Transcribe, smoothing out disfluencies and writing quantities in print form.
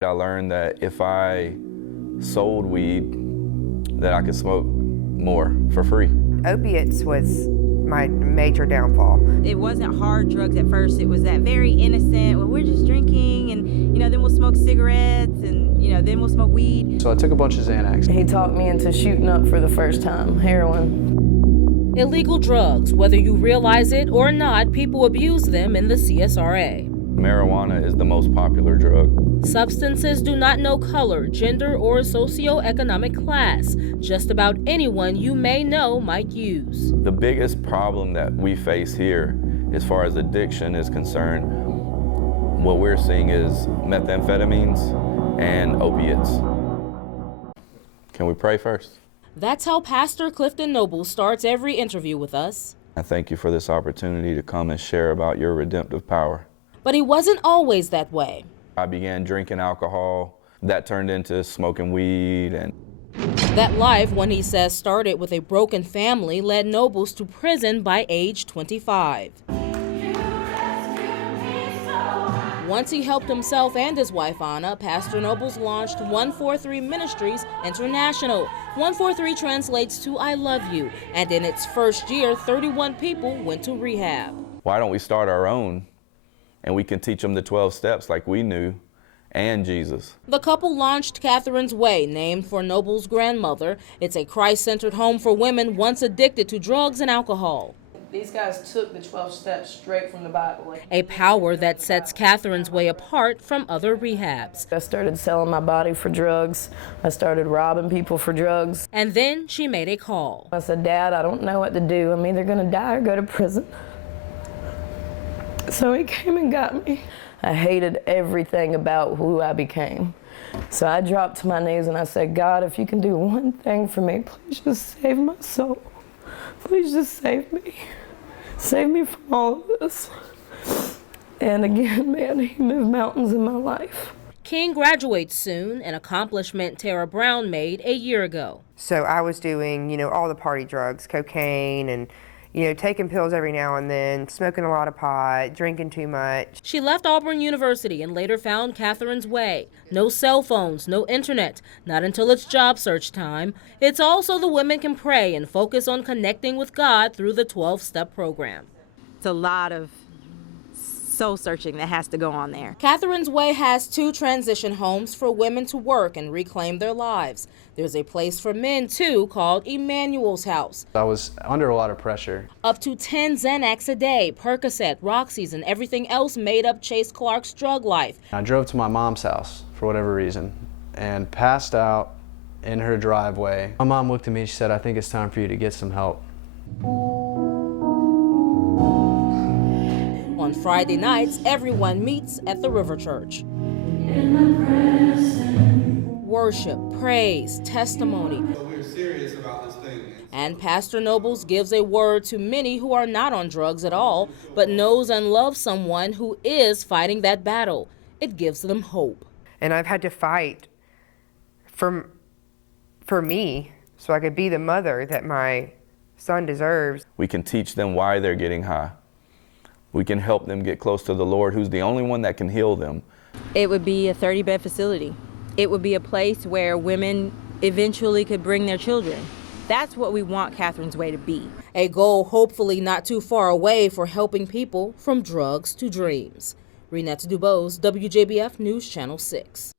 I learned that if I sold weed, that I could smoke more for free. Opiates was my major downfall. It wasn't hard drugs at first. It was that very innocent, well, we're just drinking and, then we'll smoke cigarettes and, then we'll smoke weed. So I took a bunch of Xanax. He talked me into shooting up for the first time, heroin. Illegal drugs, whether you realize it or not, people abuse them in the CSRA. Marijuana is the most popular drug. Substances do not know color, gender, or socioeconomic class. Just about anyone you may know might use. The biggest problem that we face here, as far as addiction is concerned, what we're seeing is methamphetamines and opiates. Can we pray first? That's how Pastor Clifton Noble starts every interview with us. I thank you for this opportunity to come and share about your redemptive power. But he wasn't always that way. I began drinking alcohol. That turned into smoking weed. And that life, when he says started with a broken family, led Nobles to prison by age 25. Once he helped himself and his wife, Anna, Pastor Nobles launched 143 Ministries International. 143 translates to I love you, and in its first year, 31 people went to rehab. Why don't we start our own, and we can teach them the 12 steps like we knew, and Jesus. The couple launched Catherine's Way, named for Noble's grandmother. It's a Christ-centered home for women once addicted to drugs and alcohol. These guys took the 12 steps straight from the Bible. A power that sets Catherine's Way apart from other rehabs. I started selling my body for drugs. I started robbing people for drugs. And then she made a call. I said, Dad, I don't know what to do. I'm either going to die or go to prison. So he came and got me. I hated everything about who I became. So I dropped to my knees and I said, God, if you can do one thing for me, please just save my soul. Please just save me. Save me from all of this. And again, man, he moved mountains in my life. King graduates soon, an accomplishment Tara Brown made a year ago. So I was doing, all the party drugs, cocaine and, taking pills every now and then, smoking a lot of pot, drinking too much. She left Auburn University and later found Catherine's Way. No cell phones, no internet, not until it's job search time. It's also the women can pray and focus on connecting with God through the 12-step program. It's a lot of soul searching that has to go on there. Catherine's Way has 2 transition homes for women to work and reclaim their lives. There's a place for men, too, called Emmanuel's House. I was under a lot of pressure. Up to 10 Xanax a day, Percocet, Roxy's, and everything else made up Chase Clark's drug life. I drove to my mom's house for whatever reason and passed out in her driveway. My mom looked at me and she said, I think it's time for you to get some help. On Friday nights, everyone meets at the River Church. Worship, praise, testimony. So we're serious about this thing. And Pastor Nobles gives a word to many who are not on drugs at all, but knows and loves someone who is fighting that battle. It gives them hope. And I've had to fight for me so I could be the mother that my son deserves. We can teach them why they're getting high. We can help them get close to the Lord, who's the only one that can heal them. It would be a 30-bed facility. It would be a place where women eventually could bring their children. That's what we want Catherine's Way to be. A goal hopefully not too far away for helping people from drugs to dreams. Renette Dubose, WJBF News Channel 6.